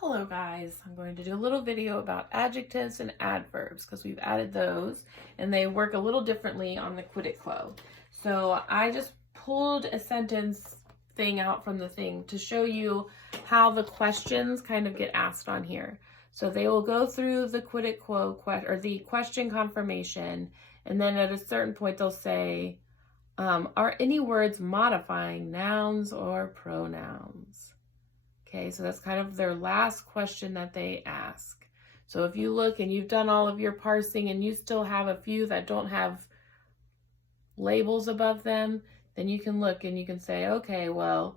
Hello guys, I'm going to do a little video about adjectives and adverbs because we've added those and they work a little differently on the Quid. So I just pulled a sentence thing out from the thing to show you how the questions kind of get asked on here. So they will go through the Quid or the question confirmation, and then at a certain point they'll say, are any words modifying nouns or pronouns? Okay, so that's kind of their last question that they ask. So if you look and you've done all of your parsing and you still have a few that don't have labels above them, then you can look and you can say, okay, well,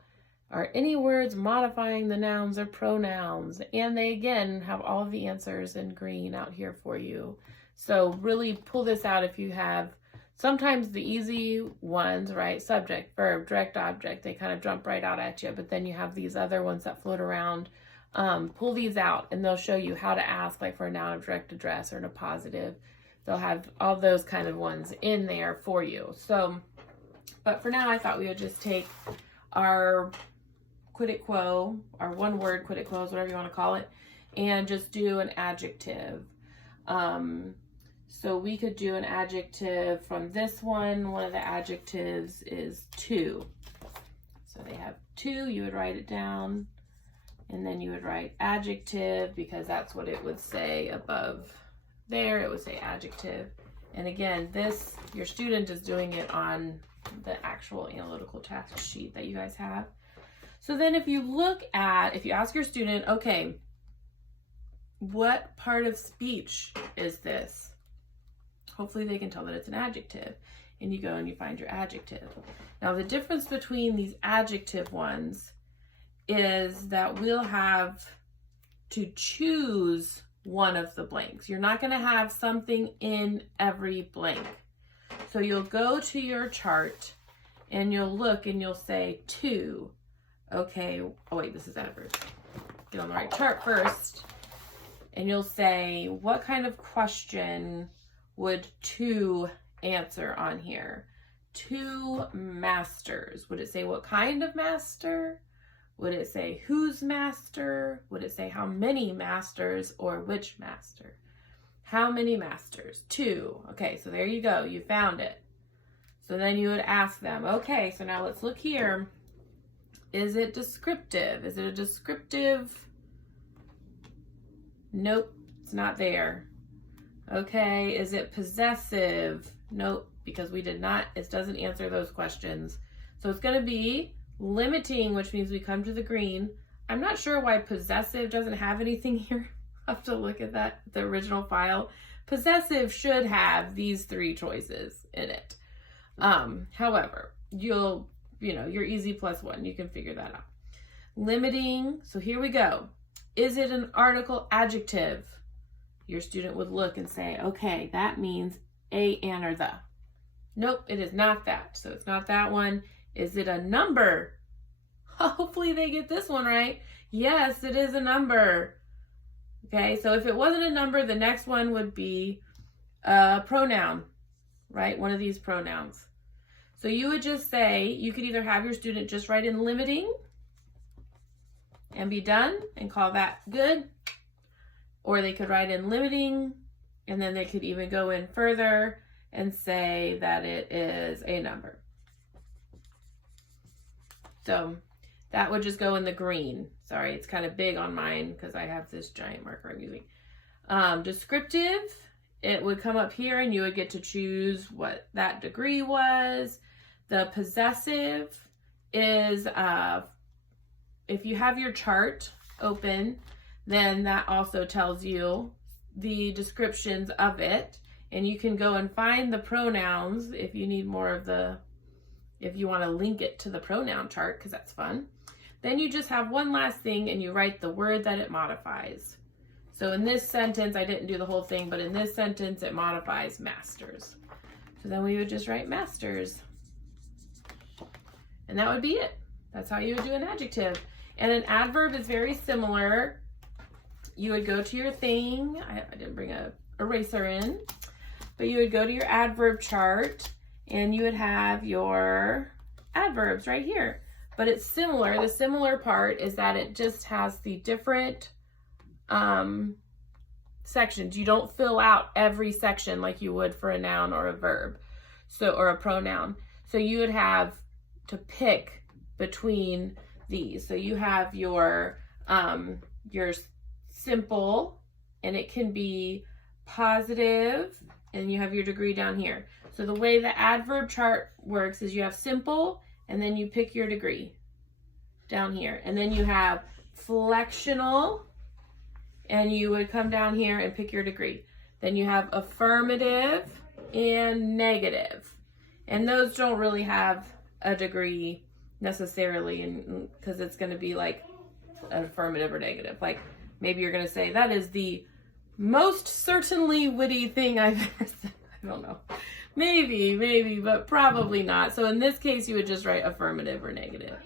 are any words modifying the nouns or pronouns? And they again have all of the answers in green out here for you. So really pull this out if you have sometimes the easy ones, right? Subject, verb, direct object, they kind of jump right out at you. But then you have these other ones that float around. Pull these out and they'll show you how to ask, like for a noun of direct address or in a positive. They'll have all those kind of ones in there for you. So, but for now, I thought we would just take our quid quo, our one word quid quos, whatever you want to call it, and just do an adjective. So we could do an adjective from this one. One of the adjectives is to. So they have to, you would write it down, and then you would write adjective because that's what it would say above there. It would say adjective. And again, this, your student is doing it on the actual analytical task sheet that you guys have. So then if you ask your student, okay, what part of speech is this? Hopefully they can tell that it's an adjective, and you go and you find your adjective. Now the difference between these adjective ones is that we'll have to choose one of the blanks. You're not going to have something in every blank. So you'll go to your chart and you'll look and you'll say to. Okay, oh wait, this is adverbs. Get on the right chart first. And you'll say, what kind of question would to answer on here? Two masters. Would it say what kind of master? Would it say whose master? Would it say how many masters or which master? How many masters? Two. Okay, so there you go. You found it. So then you would ask them, okay, so now let's look here. Is it descriptive? Is it a descriptive? Nope, it's not there. Okay, is it possessive? Nope, because we did not, it doesn't answer those questions. So it's going to be limiting, which means we come to the green. I'm not sure why possessive doesn't have anything here. I'll have to look at that, the original file. Possessive should have these three choices in it. However, your easy +1, you can figure that out. Limiting, so here we go. Is it an article adjective? Your student would look and say, okay, that means a, an, or the. Nope, it is not that. So it's not that one. Is it a number? Hopefully they get this one right. Yes, it is a number. Okay, so if it wasn't a number, the next one would be a pronoun, right? One of these pronouns. So you would just say, you could either have your student just write in limiting and be done and call that good. Or they could write in limiting, and then they could even go in further and say that it is a number. So that would just go in the green. Sorry, it's kind of big on mine because I have this giant marker I'm using. Descriptive, it would come up here and you would get to choose what that degree was. The possessive is, if you have your chart open, then that also tells you the descriptions of it. And you can go and find the pronouns if you need more of if you want to link it to the pronoun chart, because that's fun. Then you just have one last thing and you write the word that it modifies. So in this sentence, I didn't do the whole thing, but in this sentence, it modifies masters. So then we would just write masters. And that would be it. That's how you would do an adjective. And an adverb is very similar. You would go to your thing. I didn't bring a eraser in, but you would go to your adverb chart and you would have your adverbs right here. But it's similar. The similar part is that it just has the different sections. You don't fill out every section like you would for a noun or a verb, or a pronoun. So you would have to pick between these. So you have your simple, and it can be positive, and you have your degree down here. So the way the adverb chart works is you have simple, and then you pick your degree down here. And then you have flexional, and you would come down here and pick your degree. Then you have affirmative and negative. And those don't really have a degree necessarily, and because it's going to be like an affirmative or negative. Like maybe you're going to say, that is the most certainly witty thing I've ever said. I don't know. Maybe, but probably not. So in this case, you would just write affirmative or negative.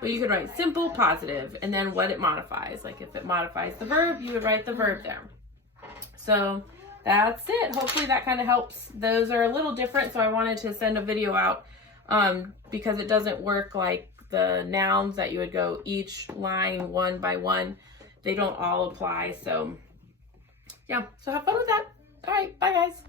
But you could write simple, positive, and then what it modifies. Like if it modifies the verb, you would write the verb down. So that's it. Hopefully that kind of helps. Those are a little different, so I wanted to send a video out because it doesn't work like the nouns that you would go each line one by one. They don't all apply. So yeah, so have fun with that. All right, bye guys.